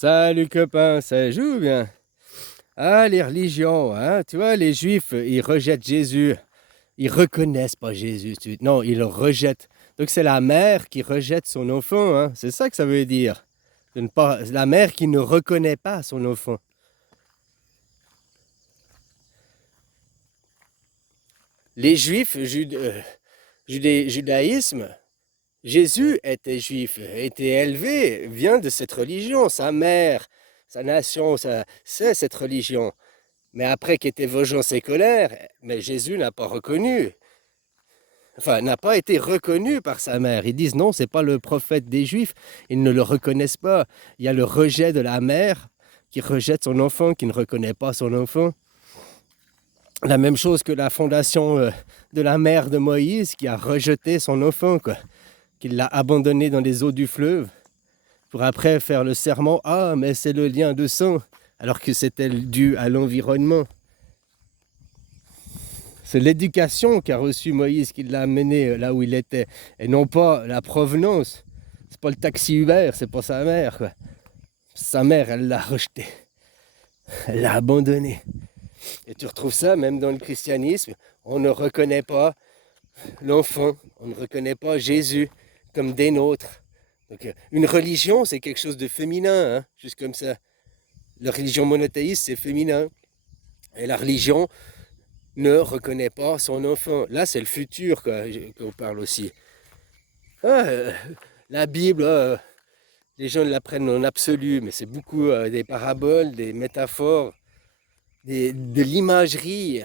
Salut copain, ça joue bien? Ah, les religions, hein, tu vois, les juifs, ils rejettent Jésus. Ils reconnaissent pas Jésus. Non, ils le rejettent. Donc c'est la mère qui rejette son enfant, hein. C'est ça que ça veut dire. La mère qui ne reconnaît pas son enfant. Les juifs, judaïsme, Jésus était juif, était élevé, vient de cette religion. Sa mère, sa nation, c'est cette religion. Mais après qu'était vengeance ses colères, mais Jésus n'a pas reconnu, enfin n'a pas été reconnu par sa mère. Ils disent non, c'est pas le prophète des Juifs, ils ne le reconnaissent pas. Il y a le rejet de la mère qui rejette son enfant, qui ne reconnaît pas son enfant. La même chose que la fondation de la mère de Moïse qui a rejeté son enfant, quoi, qui l'a abandonné dans les eaux du fleuve, pour après faire le serment, ah mais c'est le lien de sang, alors que c'était dû à l'environnement. C'est l'éducation qu'a reçu Moïse qui l'a amené là où il était, et non pas la provenance. C'est pas le taxi Uber, c'est pas sa mère, quoi. Sa mère, elle l'a rejeté, elle l'a abandonné. Et tu retrouves ça même dans le christianisme. On ne reconnaît pas l'enfant, on ne reconnaît pas Jésus comme des nôtres. Donc, une religion, c'est quelque chose de féminin, hein, juste comme ça. La religion monothéiste, c'est féminin. Et la religion ne reconnaît pas son enfant. Là, c'est le futur qu'on parle aussi. Ah, la Bible, les gens la prennent en absolu, mais c'est beaucoup des paraboles, des métaphores, de l'imagerie,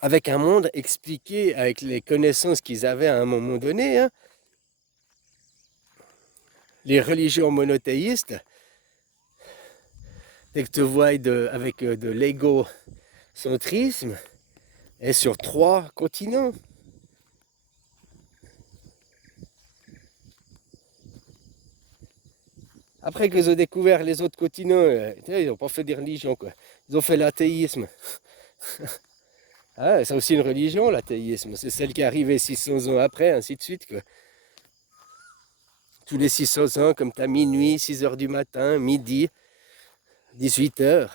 avec un monde expliqué, avec les connaissances qu'ils avaient à un moment donné, hein. Les religions monothéistes, dès que tu vois avec de l'égocentrisme, est sur 3 continents. Après qu'ils ont découvert les autres continents, ils n'ont pas fait des religions, quoi. Ils ont fait l'athéisme. Ah, c'est aussi une religion, l'athéisme. C'est celle qui est arrivée 600 ans après, ainsi de suite, quoi. Tous les 600 ans, comme tu as minuit, 6 heures du matin, midi, 18 heures.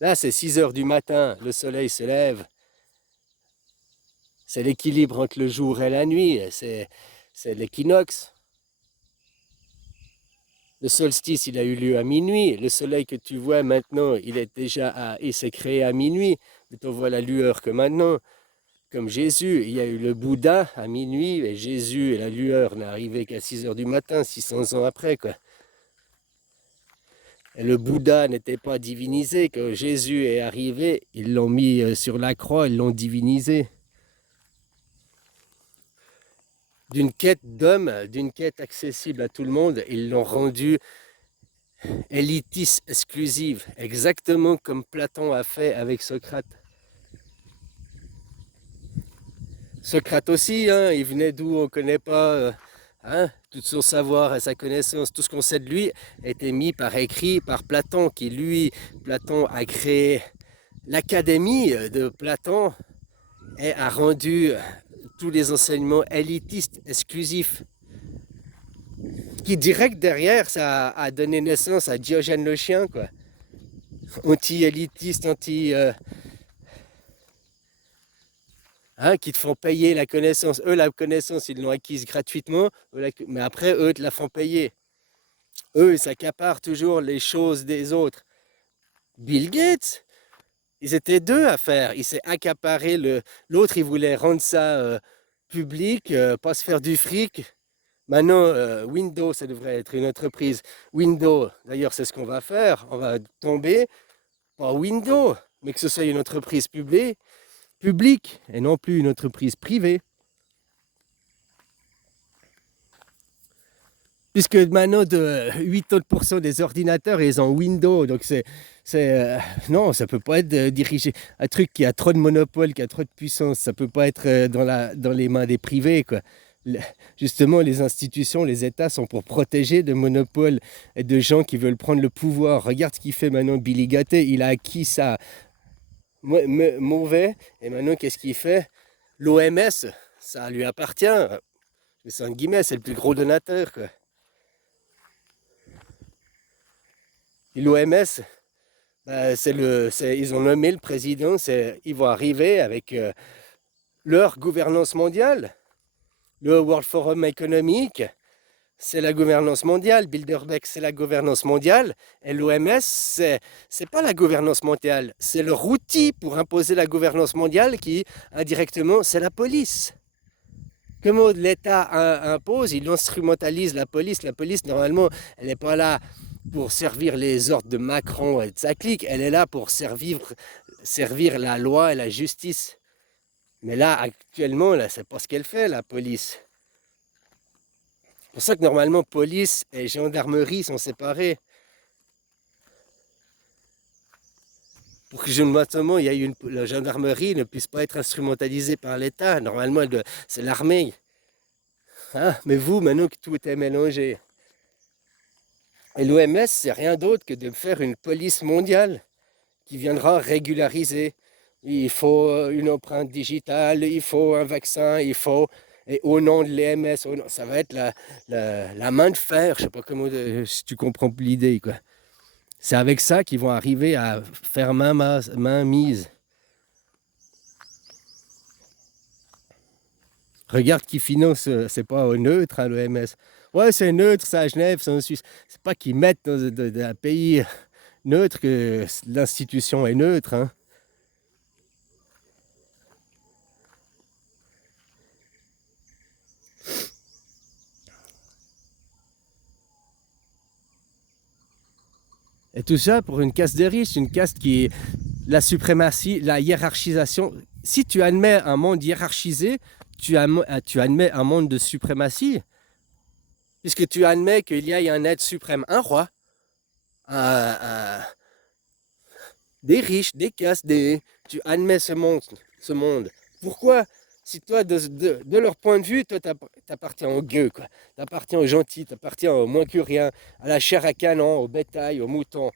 Là, c'est 6 heures du matin, le soleil se lève. C'est l'équilibre entre le jour et la nuit. C'est l'équinoxe. Le solstice, il a eu lieu à minuit. Le soleil que tu vois maintenant, il s'est créé à minuit. Tu vois la lueur que maintenant. Comme Jésus, il y a eu le Bouddha à minuit, et Jésus et la lueur n'est arrivé qu'à 6 heures du matin, 600 ans après, quoi. Et le Bouddha n'était pas divinisé. Quand Jésus est arrivé, ils l'ont mis sur la croix, ils l'ont divinisé. D'une quête d'homme, d'une quête accessible à tout le monde, ils l'ont rendu élitiste, exclusive, exactement comme Platon a fait avec Socrate. Socrate aussi, hein, il venait d'où on ne connaît pas, hein, tout son savoir et sa connaissance, tout ce qu'on sait de lui a été mis par écrit par Platon, qui lui, Platon a créé l'académie de Platon et a rendu tous les enseignements élitistes, exclusifs, qui direct derrière, ça a donné naissance à Diogène le chien, quoi. Anti-élitiste, hein, qui te font payer la connaissance. Eux, la connaissance, ils l'ont acquise gratuitement, mais après, eux, te la font payer. Eux, ils s'accaparent toujours les choses des autres. Bill Gates, ils étaient deux à faire. Il s'est accaparé l'autre, il voulait rendre ça public, pas se faire du fric. Maintenant, Windows, ça devrait être une entreprise. Windows, d'ailleurs, c'est ce qu'on va faire. On va tomber, pas Windows, mais que ce soit une entreprise publique et non plus une entreprise privée. Puisque maintenant, 80% des ordinateurs, ils ont Windows. Donc, non, ça ne peut pas être dirigé. Un truc qui a trop de monopole, qui a trop de puissance, ça ne peut pas être dans les mains des privés, quoi. Justement, les institutions, les États sont pour protéger de monopoles et de gens qui veulent prendre le pouvoir. Regarde ce qu'il fait maintenant Billy Gates. Il a acquis ça mauvais. Et maintenant, qu'est-ce qu'il fait? L'OMS, ça lui appartient. Mais c'est en guillemets, c'est le plus gros donateur, quoi. Et l'OMS, bah, ils ont nommé le président, ils vont arriver avec leur gouvernance mondiale, le World Forum économique, c'est la gouvernance mondiale, Bilderberg, c'est la gouvernance mondiale, et l'OMS, c'est pas la gouvernance mondiale, c'est leur outil pour imposer la gouvernance mondiale qui, indirectement, c'est la police. Comment l'État impose, il instrumentalise la police. La police, normalement, elle n'est pas là pour servir les ordres de Macron et de sa clique, elle est là pour servir la loi et la justice. Mais là, actuellement, là, c'est pas ce qu'elle fait, la police. C'est pour ça que normalement, police et gendarmerie sont séparés. Pour que justement, la gendarmerie ne puisse pas être instrumentalisée par l'État. Normalement, c'est l'armée. Hein? Mais vous, maintenant que tout est mélangé. Et l'OMS, c'est rien d'autre que de faire une police mondiale qui viendra régulariser. Il faut une empreinte digitale, il faut un vaccin, et au nom de l'OMS, ça va être la main de fer, je ne sais pas comment, si tu comprends l'idée, quoi. C'est avec ça qu'ils vont arriver à faire main mise. Regarde qui finance, c'est pas neutre, hein, l'OMS. Ouais, c'est neutre, c'est à Genève, c'est en Suisse. C'est pas qu'ils mettent dans un pays neutre que l'institution est neutre, hein. Et tout ça pour une caste des riches, une caste qui est la suprématie, la hiérarchisation. Si tu admets un monde hiérarchisé, tu admets un monde de suprématie, puisque tu admets qu'il y a un être suprême, un roi, des riches, des castes, tu admets ce monde. Pourquoi? Si toi, de leur point de vue, toi, t'appartiens aux gueux, quoi. T'appartiens aux gentils, t'appartiens au moins que rien, à la chair à canon, au bétail, aux moutons.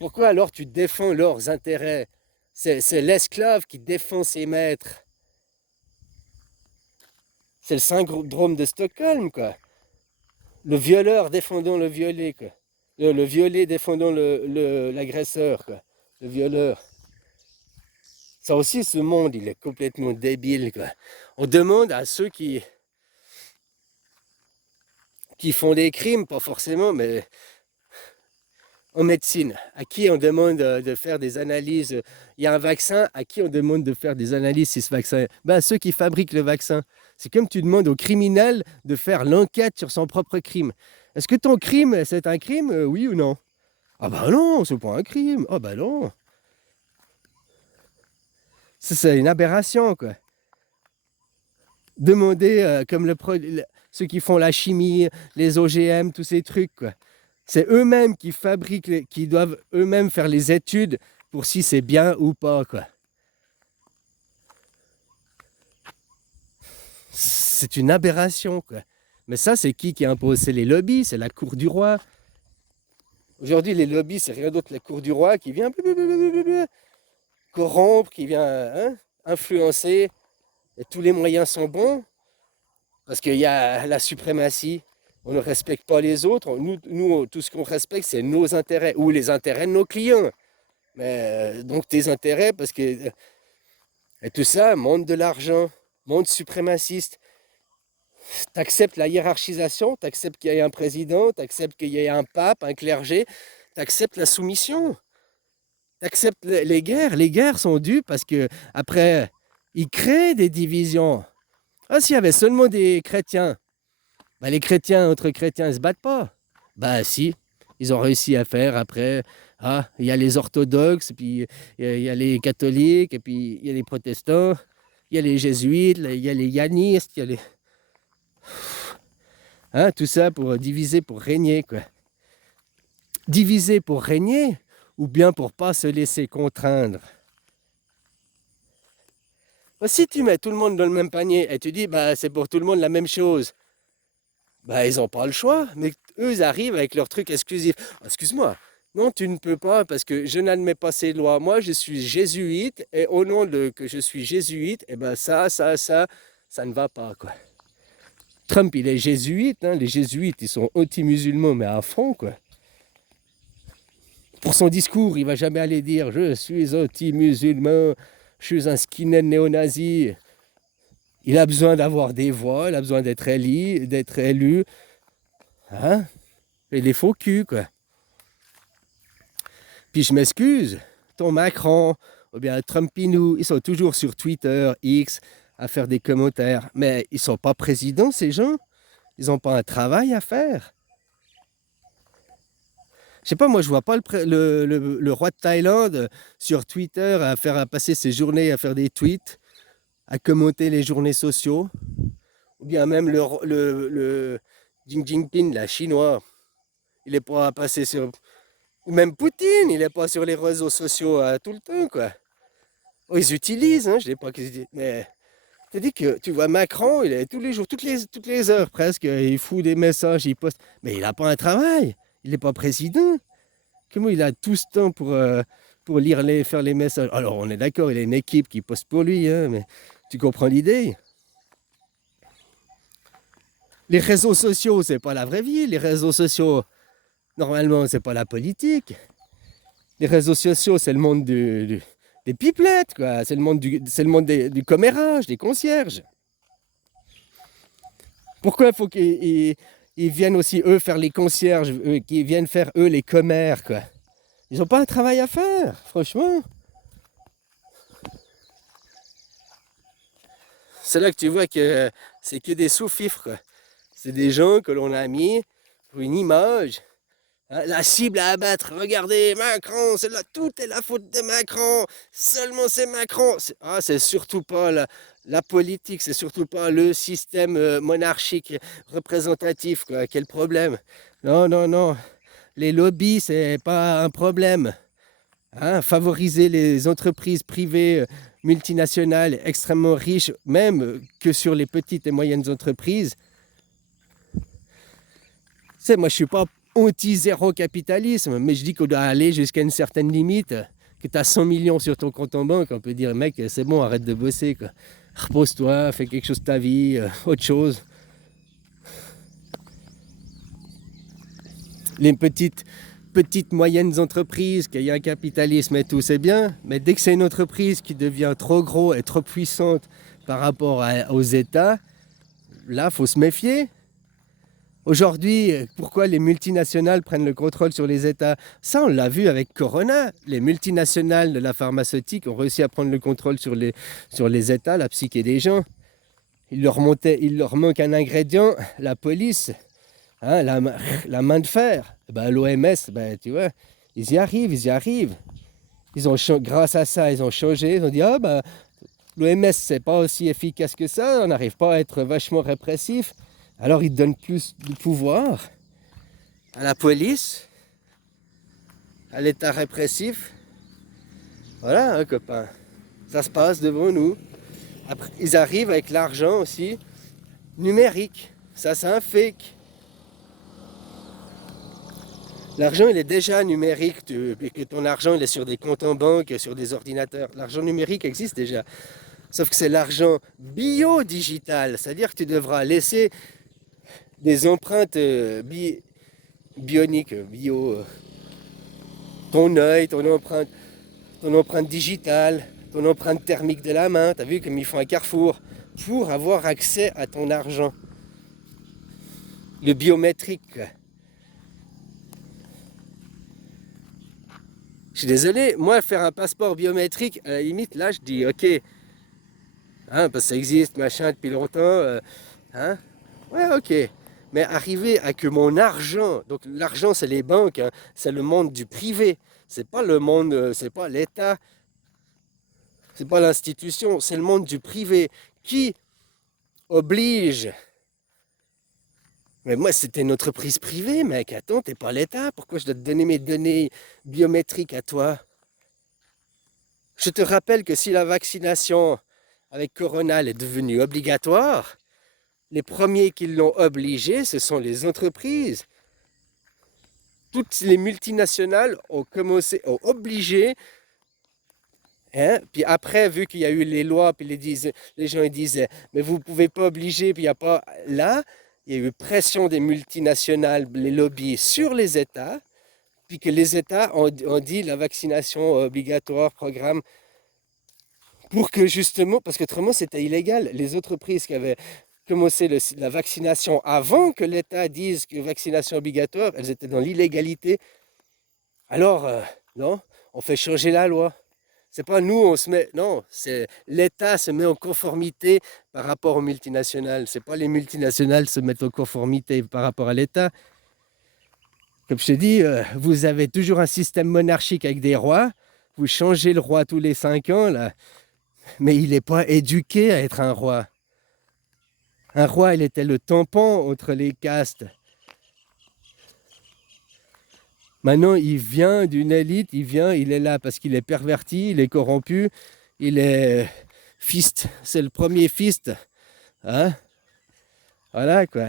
Pourquoi alors tu défends leurs intérêts? C'est l'esclave qui défend ses maîtres. C'est le syndrome de Stockholm, quoi. Le violeur défendant le violé, quoi. Le violé défendant l'agresseur, quoi. Le violeur. Ça aussi, ce monde, il est complètement débile, quoi. On demande à ceux qui font des crimes, pas forcément, mais en médecine, à qui on demande de faire des analyses. Il y a un vaccin, à qui on demande de faire des analyses si ce vaccin... Ben, ceux qui fabriquent le vaccin. C'est comme tu demandes au criminel de faire l'enquête sur son propre crime. Est-ce que ton crime, c'est un crime, oui ou non? Ah ben non, c'est pas un crime. Ah ben non. C'est une aberration, quoi. Demander, comme ceux qui font la chimie, les OGM, tous ces trucs, quoi. C'est eux-mêmes qui fabriquent, qui doivent eux-mêmes faire les études pour si c'est bien ou pas, quoi. C'est une aberration, quoi. Mais ça, c'est qui impose? C'est les lobbies, c'est la cour du roi. Aujourd'hui, les lobbies, c'est rien d'autre que la cour du roi qui vient corrompre, qui vient influencer. Et tous les moyens sont bons parce qu'il y a la suprématie. On ne respecte pas les autres. Nous tout ce qu'on respecte, c'est nos intérêts ou les intérêts de nos clients. Mais donc tes intérêts, parce que et tout ça, monde de l'argent, monde suprémaciste. Tu acceptes la hiérarchisation, tu acceptes qu'il y ait un président, tu acceptes qu'il y ait un pape, un clergé, tu acceptes la soumission. Tu acceptes les guerres. Les guerres sont dues parce que après, ils créent des divisions. Ah, s'il y avait seulement des chrétiens, bah, les chrétiens entre chrétiens ne se battent pas. Bah si, ils ont réussi à faire après. Ah, il y a les orthodoxes, puis il y a les catholiques, et puis il y a les protestants, il y a les jésuites, il y a les yanistes, il y a les... Hein, tout ça pour diviser, pour régner, quoi. Diviser pour régner, ou bien pour pas se laisser contraindre. Bah, si tu mets tout le monde dans le même panier et tu dis bah c'est pour tout le monde la même chose, bah ils n'ont pas le choix, mais eux ils arrivent avec leur truc exclusif. Excuse-moi, non tu ne peux pas parce que je n'admets pas ces lois. Moi je suis jésuite et au nom de que je suis jésuite, et ben ça ne va pas, quoi. Trump, il est jésuite, hein. Les jésuites, ils sont anti-musulmans, mais à fond, quoi. Pour son discours, il va jamais aller dire « Je suis anti-musulman, je suis un skinhead néo-nazi ». Il a besoin d'avoir des voix, il a besoin d'être élu. Hein? Et les faux culs, quoi. Puis je m'excuse, ton Macron, ou bien Trumpinou, ils sont toujours sur Twitter, X, à faire des commentaires. Mais ils sont pas présidents, ces gens. Ils n'ont pas un travail à faire. Je sais pas, moi je vois pas le roi de Thaïlande sur Twitter à passer ses journées à faire des tweets, à commenter les journées sociaux. Ou bien même le Xi Jinping, la chinois, il est pas passé sur... Ou même Poutine, il n'est pas sur les réseaux sociaux tout le temps, quoi. Oh, ils utilisent, hein, je ne dis pas qu'ils utilisent, mais tu dis que tu vois Macron, il est tous les jours, toutes les heures presque, il fout des messages, il poste, mais il n'a pas un travail, il n'est pas président. Comment il a tout ce temps pour faire les messages? Alors on est d'accord, il a une équipe qui poste pour lui, hein, mais tu comprends l'idée? Les réseaux sociaux, c'est pas la vraie vie, les réseaux sociaux, normalement, c'est pas la politique. Les réseaux sociaux, c'est le monde des pipelettes, quoi. C'est le monde du commérage, des concierges. Pourquoi il faut qu'ils viennent aussi, eux, faire les concierges, qu'ils viennent faire, eux, les commères, quoi. Ils n'ont pas un travail à faire, franchement. C'est là que tu vois que c'est que des sous-fifres, quoi. C'est des gens que l'on a mis pour une image. Hein, la cible à abattre, regardez, Macron, tout est la faute de Macron, seulement c'est Macron. C'est surtout pas la politique, c'est surtout pas le système monarchique représentatif, quoi. Quel problème? Non, non, non, les lobbies, c'est pas un problème. Hein, favoriser les entreprises privées multinationales extrêmement riches, même que sur les petites et moyennes entreprises. C'est moi, je suis pas anti-zéro capitalisme, mais je dis qu'on doit aller jusqu'à une certaine limite, que tu as 100 millions sur ton compte en banque, on peut dire, mec, c'est bon, arrête de bosser, quoi. Repose-toi, fais quelque chose de ta vie, autre chose. Les petites moyennes entreprises, qu'il y a un capitalisme et tout, c'est bien, mais dès que c'est une entreprise qui devient trop gros et trop puissante par rapport aux États, là, il faut se méfier. Aujourd'hui, pourquoi les multinationales prennent le contrôle sur les États? Ça, on l'a vu avec Corona. Les multinationales de la pharmaceutique ont réussi à prendre le contrôle sur les États, la psyché des gens. Il leur manque un ingrédient, la police, hein, la main de fer. L'OMS, tu vois, ils y arrivent. Grâce à ça, ils ont changé. Ils ont dit, l'OMS, c'est pas aussi efficace que ça, on n'arrive pas à être vachement répressif. Alors ils donnent plus de pouvoir à la police, à l'état répressif. Voilà, hein, copain. Ça se passe devant nous. Après, ils arrivent avec l'argent aussi numérique. Ça, c'est un fake. L'argent, il est déjà numérique. Que ton argent, il est sur des comptes en banque, sur des ordinateurs. L'argent numérique existe déjà. Sauf que c'est l'argent bio-digital. C'est-à-dire que tu devras laisser des empreintes bioniques, bio, ton œil, ton empreinte digitale, ton empreinte thermique de la main. Tu as vu comme ils font un carrefour pour avoir accès à ton argent. Le biométrique. Je suis désolé, moi faire un passeport biométrique, à la limite, là je dis ok, hein, parce que ça existe, machin, depuis longtemps, hein, ouais, ok. Mais arriver à que mon argent, donc l'argent c'est les banques, hein, c'est le monde du privé, c'est pas le monde, c'est pas l'État, c'est pas l'institution, c'est le monde du privé qui oblige. Mais moi c'était une entreprise privée, mec, attends, t'es pas l'État, pourquoi je dois te donner mes données biométriques à toi? Je te rappelle que si la vaccination avec Corona est devenue obligatoire, les premiers qui l'ont obligé, ce sont les entreprises. Toutes les multinationales ont obligé. Hein? Puis après, vu qu'il y a eu les lois, puis les gens ils disent, mais vous ne pouvez pas obliger, puis il n'y a pas là. il y a eu pression des multinationales, les lobbies sur les États, puis que les États ont dit la vaccination obligatoire, programme, pour que justement, parce qu'autrement c'était illégal, les entreprises qui avaient commencé la vaccination avant que l'État dise que vaccination obligatoire, elles étaient dans l'illégalité. Alors, non, on fait changer la loi. C'est pas nous, on se met. Non, c'est l'État se met en conformité par rapport aux multinationales. C'est pas les multinationales se mettent en conformité par rapport à l'État. Comme je te dis, vous avez toujours un système monarchique avec des rois. Vous changez le roi tous les 5 ans, là. Mais il n'est pas éduqué à être un roi. Un roi, il était le tampon entre les castes. Maintenant, il vient d'une élite, il est là parce qu'il est perverti, il est corrompu, il est fist, c'est le premier fist. Hein? Voilà quoi.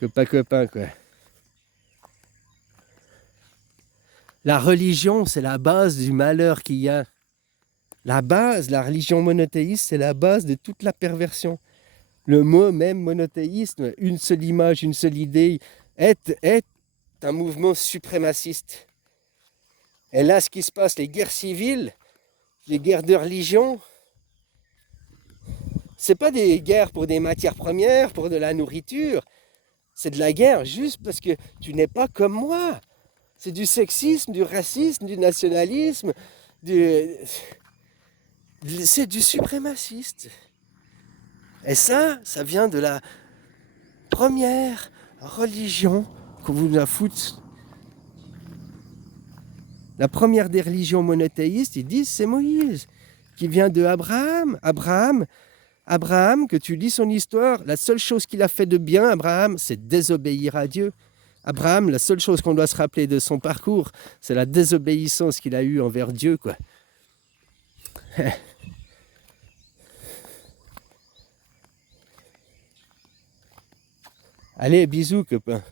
Copain quoi. La religion, c'est la base du malheur qu'il y a. La base, la religion monothéiste, c'est la base de toute la perversion. Le mot même monothéisme, une seule image, une seule idée, est un mouvement suprémaciste. Et là, ce qui se passe, les guerres civiles, les guerres de religion, c'est pas des guerres pour des matières premières, pour de la nourriture. C'est de la guerre juste parce que tu n'es pas comme moi. C'est du sexisme, du racisme, du nationalisme, c'est du suprémaciste. Et ça vient de la première religion qu'on vous a foutu. La première des religions monothéistes, ils disent c'est Moïse, qui vient de Abraham. Abraham, que tu lis son histoire, la seule chose qu'il a fait de bien, Abraham, c'est désobéir à Dieu. Abraham, la seule chose qu'on doit se rappeler de son parcours, c'est la désobéissance qu'il a eue envers Dieu, quoi. Allez, bisous, copain.